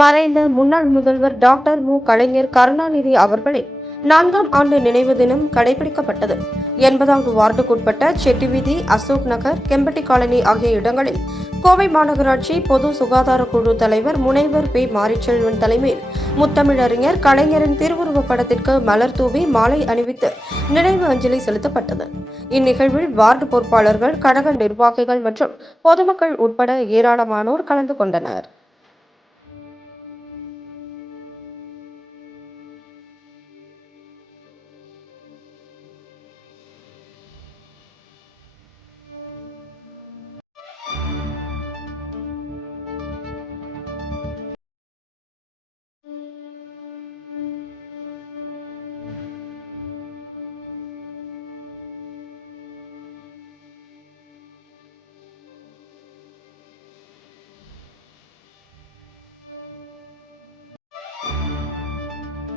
மறைந்த முன்னாள் முதல்வர் டாக்டர் மு. கலைஞர் கருணாநிதி அவர்களின் 4ஆம் ஆண்டு நினைவு தினம் கடைபிடிக்கப்பட்டது. 80வது வார்டுக்குட்பட்ட செட்டிவீதி, அசோக் நகர், கெம்பட்டி காலனி ஆகிய இடங்களில் கோவை மாநகராட்சி பொது சுகாதார குழு தலைவர் முனைவர் பி. மாரிச்செல்வன் தலைமையில் முத்தமிழறிஞர் கலைஞரின் திருவுருவப் படத்திற்கு மலர் தூவி மாலை அணிவித்து நினைவு அஞ்சலி செலுத்தப்பட்டது. இந்நிகழ்வில் வார்டு பொறுப்பாளர்கள், கழக நிர்வாகிகள் மற்றும் பொதுமக்கள் உட்பட ஏராளமானோர் கலந்து கொண்டனர்.